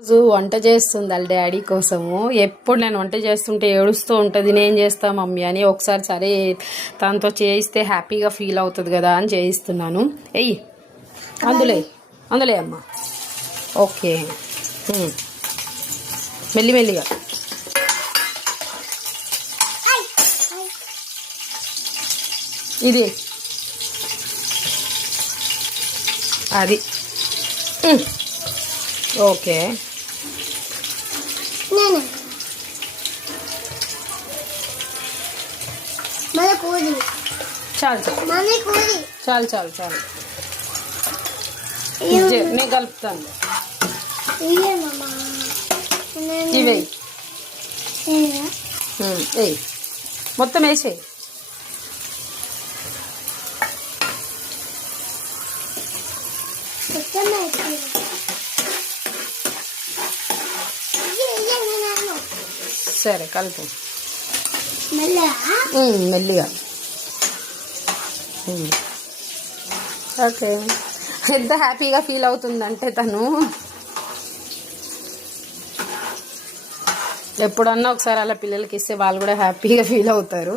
రోజు వంట చేస్తుంది వాళ్ళ డాడీ కోసము. ఎప్పుడు నేను వంట చేస్తుంటే ఏడుస్తూ ఉంటుంది, నేను చేస్తా మమ్మీ అని. ఒకసారి సరే తనతో చేయిస్తే హ్యాపీగా ఫీల్ అవుతుంది కదా అని చేయిస్తున్నాను. ఎయ్యి అందులే అందులే అమ్మ. ఓకే, మెల్లిమెల్లిగా. ఇది అది ఓకే. చాలు చాలు చాలు చాలు. నేను కలుపుతాను. ఇవే మొత్తం వేసేయి. సరే కలుపు మెల్లిగా. ఓకే, ఎంత హ్యాపీగా ఫీల్ అవుతుందంటే తను. ఎప్పుడన్నా ఒకసారి అలా పిల్లలకి ఇస్తే వాళ్ళు కూడా హ్యాపీగా ఫీల్ అవుతారు.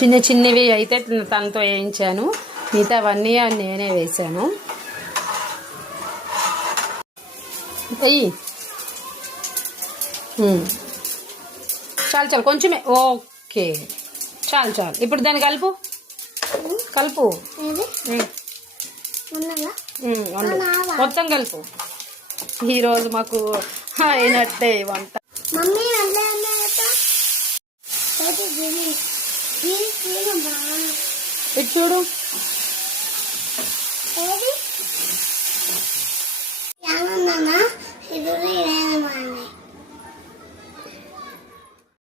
చిన్న చిన్నవి అయితే తనతో వేయించాను, మిగతా అవన్నీ నేనే వేసాను. అయ్యి చాలు చాలు కొంచెమే. ఓకే చాలు చాలు. ఇప్పుడు దాన్ని కలుపు కలుపు మొత్తం కలుపు. ఈరోజు మాకు అయినట్టే వంట. ఇటు చూడు.